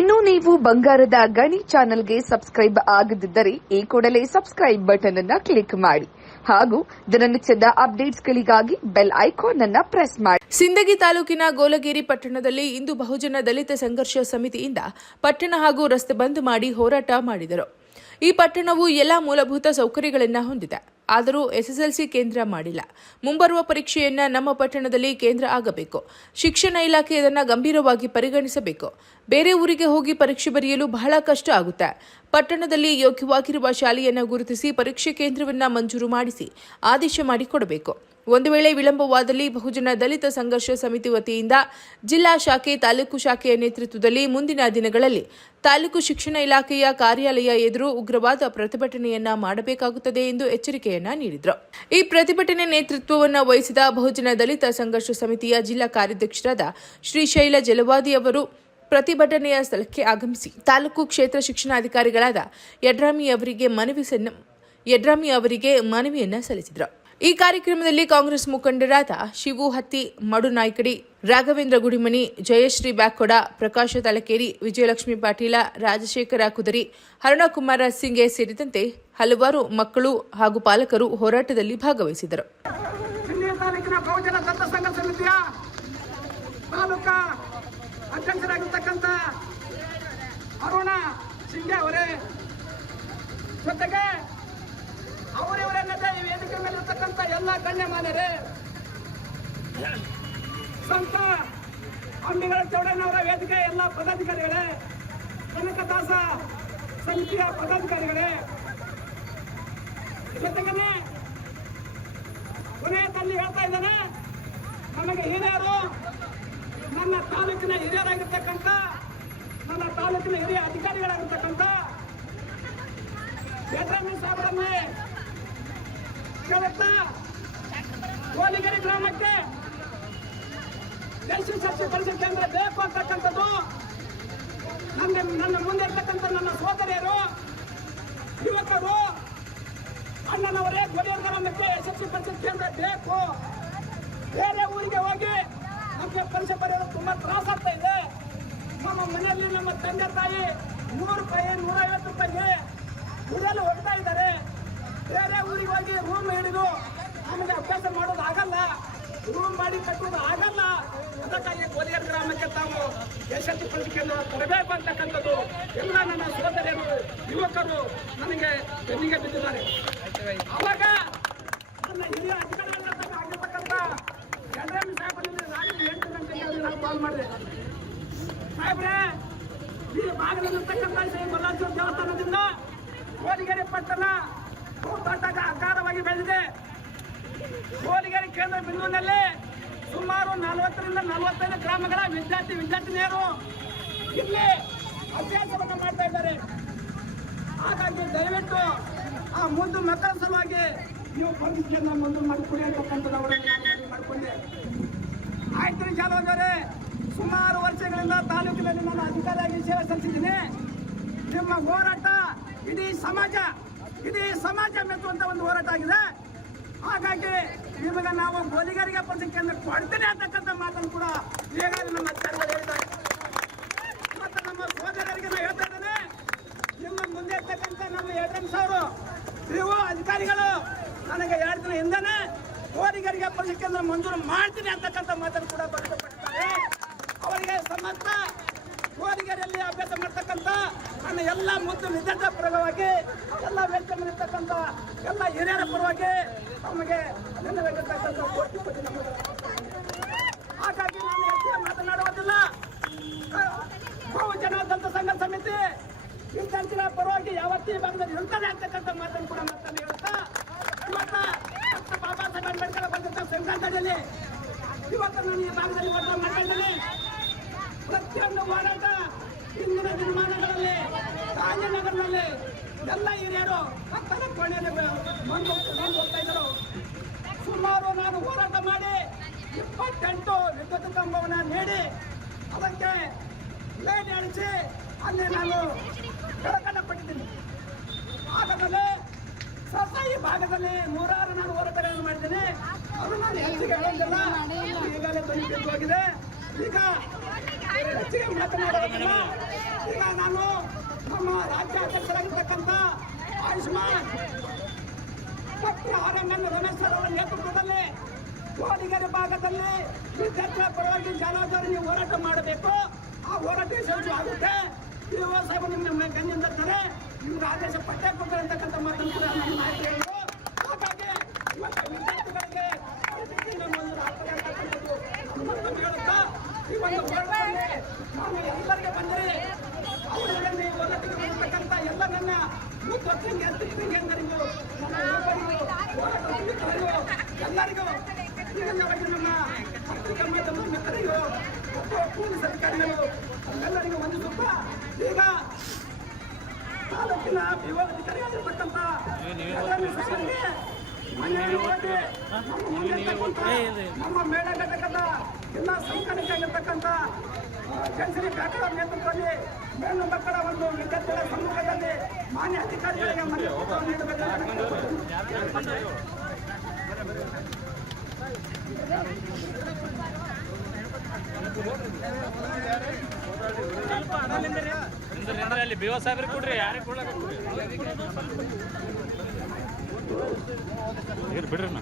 ಇನ್ನು ನೀವು ಬಂಗಾರದ ಗಣಿ ಚಾನೆಲ್ಗೆ ಸಬ್ಸ್ಕ್ರೈಬ್ ಆಗದಿದ್ದರೆ ಈ ಕೂಡಲೇ ಸಬ್ಸ್ಕ್ರೈಬ್ ಬಟನ್ ಅನ್ನ ಕ್ಲಿಕ್ ಮಾಡಿ ಹಾಗೂ ದಿನನಿತ್ಯದ ಅಪ್ಡೇಟ್ಸ್ಗಳಿಗಾಗಿ ಬೆಲ್ ಐಕಾನ್ ಅನ್ನ ಪ್ರೆಸ್ ಮಾಡಿ. ಸಿಂದಗಿ ತಾಲೂಕಿನ ಗೋಲಗೇರಿ ಪಟ್ಟಣದಲ್ಲಿ ಇಂದು ಬಹುಜನ ದಲಿತ ಸಂಘರ್ಷ ಸಮಿತಿಯಿಂದ ಪಟ್ಟಣ ಹಾಗೂ ರಸ್ತೆ ಬಂದ್ ಮಾಡಿ ಹೋರಾಟ ಮಾಡಿದರು. ಈ ಪಟ್ಟಣವು ಎಲ್ಲ ಮೂಲಭೂತ ಸೌಕರ್ಯಗಳನ್ನು ಹೊಂದಿದೆ. ಆದರೂ ಎಸ್ಎಸ್ಎಲ್ಸಿ ಕೇಂದ್ರ ಮಾಡಿಲ್ಲ. ಮುಂಬರುವ ಪರೀಕ್ಷೆಯನ್ನ ನಮ್ಮ ಪಟ್ಟಣದಲ್ಲಿ ಕೇಂದ್ರ ಆಗಬೇಕು. ಶಿಕ್ಷಣ ಇಲಾಖೆ ಇದನ್ನು ಗಂಭೀರವಾಗಿ ಪರಿಗಣಿಸಬೇಕು. ಬೇರೆ ಊರಿಗೆ ಹೋಗಿ ಪರೀಕ್ಷೆ ಬರೆಯಲು ಬಹಳ ಕಷ್ಟ ಆಗುತ್ತೆ. ಪಟ್ಟಣದಲ್ಲಿ ಯೋಗ್ಯವಾಗಿರುವ ಶಾಲೆಯನ್ನು ಗುರುತಿಸಿ ಪರೀಕ್ಷೆ ಕೇಂದ್ರವನ್ನು ಮಂಜೂರು ಮಾಡಿಸಿ ಆದೇಶ ಮಾಡಿಕೊಡಬೇಕು. ಒಂದು ವೇಳೆ ವಿಳಂಬವಾದಲ್ಲಿ ಬಹುಜನ ದಲಿತ ಸಂಘರ್ಷ ಸಮಿತಿ ವತಿಯಿಂದ ಜಿಲ್ಲಾ ಶಾಖೆ, ತಾಲೂಕು ಶಾಖೆಯ ನೇತೃತ್ವದಲ್ಲಿ ಮುಂದಿನ ದಿನಗಳಲ್ಲಿ ತಾಲೂಕು ಶಿಕ್ಷಣ ಇಲಾಖೆಯ ಕಾರ್ಯಾಲಯ ಎದುರು ಉಗ್ರವಾದ ಪ್ರತಿಭಟನೆಯನ್ನ ಮಾಡಬೇಕಾಗುತ್ತದೆ ಎಂದು ಎಚ್ಚರಿಕೆಯನ್ನ ನೀಡಿದರು. ಈ ಪ್ರತಿಭಟನೆ ನೇತೃತ್ವವನ್ನು ವಹಿಸಿದ ಬಹುಜನ ದಲಿತ ಸಂಘರ್ಷ ಸಮಿತಿಯ ಜಿಲ್ಲಾ ಕಾರ್ಯಾಧ್ಯಕ್ಷರಾದ ಶ್ರೀಶೈಲ ಜಲವಾದಿ ಅವರು ಪ್ರತಿಭಟನೆಯ ಸ್ಥಳಕ್ಕೆ ಆಗಮಿಸಿ ತಾಲೂಕು ಕ್ಷೇತ್ರ ಶಿಕ್ಷಣಾಧಿಕಾರಿಗಳಾದ ಯಡ್ರಾಮಿ ಅವರಿಗೆ ಮನವಿ ಯಡ್ರಾಮಿ ಅವರಿಗೆ ಮನವಿಯನ್ನ ಸಲ್ಲಿಸಿದರು. ಈ ಕಾರ್ಯಕ್ರಮದಲ್ಲಿ ಕಾಂಗ್ರೆಸ್ ಮುಖಂಡರಾದ ಶಿವು ಹತ್ತಿ, ಮಡು ನಾಯ್ಕಡಿ, ರಾಘವೇಂದ್ರ ಗುಡಿಮನಿ, ಜಯಶ್ರೀ ಬ್ಯಾಕೋಡ ಪ್ರಕಾಶ ತಲಕೇರಿ, ವಿಜಯಲಕ್ಷ್ಮಿ ಪಾಟೀಲ, ರಾಜಶೇಖರ ಕುದರಿ ಅರುಣಕುಮಾರ ಸಿಂಗೆ ಸೇರಿದಂತೆ ಹಲವಾರು ಮಕ್ಕಳು ಹಾಗೂ ಪಾಲಕರು ಹೋರಾಟದಲ್ಲಿ ಭಾಗವಹಿಸಿದರು. ಜೊತೆಗೆ ಮೇಲಿರ್ತಕ್ಕಂಥ ಎಲ್ಲ ಗಣ್ಯಮಾನ್ಯರೇ ಸಂತ, ಅಂಬಿಗಳ ಚೌಡಣ್ಣವರ ವೇದಿಕೆ, ಎಲ್ಲ ಪದಾಧಿಕಾರಿಗಳೇ. ಕನಕದಾಸ ಸಮಿತಿಯ ಪದಾಧಿಕಾರಿಗಳೇ. ಕೊನೆಯ ಕೊನೆಯಲ್ಲಿ ಹೇಳ್ತಾ ಇದ್ದಾನೆ, ನಮಗೆ ಹಿರಿಯರು, ನನ್ನ ತಾಲೂಕಿನ ಹಿರಿಯರಾಗಿರ್ತಕ್ಕಂಥ, ನನ್ನ ತಾಲೂಕಿನ ಹಿರಿಯ ಅಧಿಕಾರಿಗಳಾಗಿರ್ತಕ್ಕಂಥ ಯಡ್ರಾಮಿ ಸಾಹೇಬರನ್ನೇ ಕೇಳುತ್ತಾ ಕೋಲಿಗರಿ ಗ್ರಾಮಕ್ಕೆ ಎಸ್ ಎಸ್ ಪರೀಕ್ಷೆ ಕೇಂದ್ರ ಬೇಕು ಅಂತಕ್ಕಂಥದ್ದು. ನನ್ನ ನನ್ನ ಮುಂದೆ ಇರ್ತಕ್ಕಂಥ ನನ್ನ ಸೋದರಿಯರು, ಯುವಕರು, ಅಣ್ಣನವರೇ ಕೊಡಿಯರ್ ಗ್ರಾಮಕ್ಕೆ ಯಶಸ್ವಿ ಪರಿಷತ್ ಕೇಂದ್ರ ಬೇಕು. ಬೇರೆ ಊರಿಗೆ ಹೋಗಿ ನಮಗೆ ಪರೀಕ್ಷೆ ಬರೆಯೋದು ತುಂಬ ತ್ರಾಸ ಆಗ್ತಾ ಇದೆ. ನಮ್ಮ ಮನೆಯಲ್ಲಿ ನಮ್ಮ ತಂದೆ ತಾಯಿ ನೂರು ರೂಪಾಯಿ, ನೂರೈವತ್ತು ರೂಪಾಯಿಗೆ ಊರಲ್ಲಿ ಹೋಗ್ತಾ ಇದ್ದಾರೆ. ಊರಿಗೆ ಹೋಗಿ ರೂಮ್ ಹಿಡಿದು ನಮಗೆ ಅಭ್ಯಾಸ ಮಾಡೋದು ಆಗಲ್ಲ. ರೂಮ್ ಮಾಡಿ ಕಟ್ಟೋದು ಆಗಲ್ಲ. ಅದಕ್ಕಾಗಿ ಕೊಲಿಯರ್ ಗ್ರಾಮಕ್ಕೆ ತಾವು ಯಶಸ್ವಿ ಪರಿಷತ್ ಕೊಡಬೇಕು ಅಂತಕ್ಕಂಥದ್ದು ಎಲ್ಲ ನನ್ನ ಸೋದರಿಯರು, ಯುವಕರು ನನಗೆ ಬೆನ್ನಿಗೆ ಬಿದ್ದಿದ್ದಾರೆ. ಅವಾಗ ನನ್ನ ಹಿರಿಯ ಅಧಿಕಾರಿಗಳಾಗಿರ್ತಕ್ಕ- ಆಗಿರ್ತಕ್ಕಂಥ ಚಂದ್ರಮ್ಮ ಸಾಹೇಬರಲ್ಲಿ ರಾತ್ರಿ ಎಂಟು ಗಂಟೆಗೆ ನಾನು ಕಾಲ್ ಮಾಡಿದೆ. ಸಾಹೇಬ್ರೆ, ಈ ಭಾಗದಲ್ಲಿರ್ತಕ್ಕಂಥ ಶ್ರೀ ಮಲ್ಲಾಚೂರ್ ದೇವಸ್ಥಾನದಿಂದ ಕೋರಿಗೆರೆ ಪಟ್ಟಣ ಬಹುದೊಡ್ಡ ಆಕಾರವಾಗಿ ಬೆಳೆದಿದೆ. ಕೋಲಿಗೇರಿ ಕೇಂದ್ರ ಬಿಂದುವಿನಲ್ಲಿ ಸುಮಾರು ನಲವತ್ತರಿಂದ ನಲವತ್ತೈದು ಗ್ರಾಮಗಳ ವಿದ್ಯಾರ್ಥಿ ವಿದ್ಯಾರ್ಥಿನಿಯರು ಇಲ್ಲಿ ಅಭ್ಯಾಸವನ್ನು ಮಾಡ್ತಾ ಇದ್ದಾರೆ. ಹಾಗಾಗಿ ದಯವಿಟ್ಟು ಆ ಮುಂದೆ ಮಕ್ಕಳ ಸಲುವಾಗಿ ನೀವು ಪರಿಸ್ಥಿತಿಯನ್ನು ಮುಂದೆ ಮಾಡಿಕೊಡಿ ಅಂತಕ್ಕಂಥದ್ದು ನಾನು ಮಾಡಿಕೊಂಡೆ. ಆಯ್ತು ಸುಮಾರು ವರ್ಷಗಳಿಂದ ತಾಲೂಕಿನಲ್ಲಿ ನಾನು ಅಧಿಕಾರಿಯಾಗಿ ಸೇವೆ ಸಲ್ಲಿಸಿದ್ದೀನಿ. ನಿಮ್ಮ ಹೋರಾಟ ಇಡೀ ಸಮಾಜ ಸಮಾಜ ಮೆಚ್ಚುವಂತ ಒಂದು ಹೋರಾಟ ಆಗಿದೆ. ಹಾಗಾಗಿ ನಿಮಗೆ ನಾವು ಗೋಲಿಗರಿಗೆ ಪರಿಸ್ಥಿತಿ ಕೇಂದ್ರ ಕೊಡ್ತೇನೆ ಅಂತಕ್ಕಂಥ ಮಾತನ್ನು ಕೂಡ ಈಗಾಗಲೇ ನಮ್ಮ ಅಧಿಕಾರಿಗಳು ಹೇಳಿದ್ದಾರೆ ಮತ್ತು ನಮ್ಮ ಸೋದರರಿಗೆ ನಾನು ಹೇಳ್ತಾ ಇದ್ದೇನೆ, ನಿಮ್ಮ ಮುಂದೆ ಇರ್ತಕ್ಕಂಥ ನಮ್ಮ ಎರಡನೇ ಅವರು ನೀವು ಅಧಿಕಾರಿಗಳು, ನನಗೆ ಎರಡು ದಿನ ಹಿಂದೆನೆ ಕೋರಿಗರಿಗೆ ಪ್ರತಿಕ್ರಿಯೆ ಮಂಜೂರು ಮಾಡ್ತೀನಿ ಅಂತಕ್ಕಂಥ ಮಾತನ್ನು ಕೂಡ ವ್ಯಕ್ತಪಡಿಸಿದ್ದಾರೆ. ಅವರಿಗೆ ಸಮರ್ಥ ಕೋರಿಗೆರೆಯಲ್ಲಿ ಅಭ್ಯಾಸ ಮಾಡ್ತಕ್ಕಂಥ ನನ್ನ ಎಲ್ಲ ಮುದ್ದು ವಿದ್ಯಾರ್ಥಿ ಪರವಾಗಿ, ಎಲ್ಲ ವೇದಿಕೆ ಇರ್ತಕ್ಕಂಥ ಎಲ್ಲ ಹಿರಿಯರ ಪರವಾಗಿ ನಮಗೆ ಹಾಗಾಗಿ ನಾನು ಹೆಚ್ಚಿಗೆ ಮಾತನಾಡುವುದಿಲ್ಲ. ಬಹುಜನ ದಂತ ಸಂಘ ಸಮಿತಿ ವಿದ್ಯಾರ್ಥಿಗಳ ಪರವಾಗಿ ಯಾವತ್ತೂ ಭಾಗದಲ್ಲಿ ಇರ್ತದೆ ಅಂತಕ್ಕಂಥ ಮಾತನ್ನು ಕೂಡ ಮಾತನ್ನು ಹೇಳ್ತಾ ಇವತ್ತ ಬಾಬಾ ಸಾಹೇಬ್ ಅಂಬೇಡ್ಕರ್ ಬಂದಂತ ಸಂಕ್ರಾಂತದಲ್ಲಿ ಇವತ್ತು ನಾನು ಈ ಭಾಗದಲ್ಲಿ ಮಾತಾಡಿದ್ದೀನಿ ಪ್ರತಿಯೊಂದು ಹೋರಾಟ ಇಂದಿನ ದಿನಮಾನಗಳಲ್ಲಿ ರಾಜನಗರದಲ್ಲಿ ಎಲ್ಲ ಹಿರಿಯರು ಹತ್ತರ ಕೋಣೆಯಲ್ಲಿ ಬಂದು ಬಂದು ಹೋಗ್ತಾ ಇದ್ದರು. ಸುಮಾರು ನಾನು ಹೋರಾಟ ಮಾಡಿ ಇಪ್ಪತ್ತೆಂಟು ವಿದ್ಯುತ್ ಕಂಬವನ್ನು ನೀಡಿ ಅದಕ್ಕೆ ಲೇಟ್ ಅಳಿಸಿ ಅಲ್ಲಿ ನಾನು ಬೆಳಕನ್ನು ಪಟ್ಟಿದ್ದೀನಿ ಆಗದಲ್ಲಿ ಸಸ ಈ ಭಾಗದಲ್ಲಿ ನೂರಾರು ನಾನು ಹೋರಾಟಗಳನ್ನು ಮಾಡಿದ್ದೀನಿ. ಅದು ನಾನು ಹೆಚ್ಚಿಗೆ ಹೇಳೋದಿಲ್ಲ. ಈಗಾಗಲೇ ಧ್ವನಿ ಹೋಗಿದೆ. ಈಗ ಹೆಚ್ಚಿಗೆ ಮಾತನಾಡೋದಿಲ್ಲ ಈಗ ನಾನು ನಮ್ಮ ರಾಜ್ಯಾಧ್ಯಕ್ಷರಾಗಿರ್ತಕ್ಕಂಥ ಆಯುಷ್ಮಾನ್ ಪಟ್ಟಿ ಆರಣ್ಯನ್ ರಮೇಶ್ ಸರ್ ಅವರ ನೇತೃತ್ವದಲ್ಲಿ ಕೋಡಿಗೆರೆ ಭಾಗದಲ್ಲಿ ವಿದ್ಯಾರ್ಥಿಗಳ ಪರವಾಗಿ ಜಾಲಾಧಾರಿ ನೀವು ಹೋರಾಟ ಮಾಡಬೇಕು. ಆ ಹೋರಾಟ ಯಶಸ್ವಿ ಆಗುತ್ತೆ? ನೀವು ಸಾಹೇಬ ನಿಮ್ಮ ಗಣ್ಣಿಂದ ತರ್ತಾರೆ ನಿಮ್ಗೆ ಆದೇಶ ಪಟ್ಟೆ ಕೊಡ್ತಾರೆ ಅಂತಕ್ಕಂಥ ಮಾತನ್ನು ಕೂಡ ನಮ್ಮ ನಾಯಕರು ಹೇಳಿದ್ರು ಹಾಗಾಗಿ ಇವತ್ತು ವಿದ್ಯಾರ್ಥಿಗಳಿಗೆ ಪರಿಸ್ಥಿತಿಯಿಂದ ಒಂದು ಆಗ್ತದೆ ಅಂತಕ್ಕಂಥದ್ದು ನಮ್ಮ ಮಾತನ್ನು ಹೇಳುತ್ತಾ ಈ ಒಂದು ಹೋರಾಟದಲ್ಲಿ ನಾನು ಎಲ್ಲರಿಗೆ ಎಲ್ಲ ನನ್ನ ಹೋರಾಟ ಮಿತ್ರರಿಗೂ ಎಲ್ಲರಿಗೂ ನಮ್ಮ ಪತ್ರಿಕಾ ಮಾಧ್ಯಮದ ಮಿತ್ರರಿಗೂ ಮತ್ತು ಎಲ್ಲರಿಗೂ ವಂದಿಸುತ್ತಾ ಈಗ ನಮ್ಮ ಮೇಳ ಘಟಕದ ಎಲ್ಲ ಸಂಘಟನೆಯಾಗಿರ್ತಕ್ಕಂಥ ಜನಸರಿ ಕಾಕಡ ನೇತೃತ್ವದಲ್ಲಿ ಹೆಣ್ಣು ಮಕ್ಕಳ ಒಂದು ವಿದ್ಯಾರ್ಥಿಗಳ ಸಮ್ಮುಖದಲ್ಲಿ ಮಾನ್ಯ ಅಧಿಕಾರಿಗಳಿಗೆ ಅಲ್ಲಿ ಸಾಹೇಬ್ರಿಗೆ ಕೊಡ್ರಿ ಯಾರಿಗೆ ಕೊಡ್ಲಾಕ ಬಿಡ್ರಿ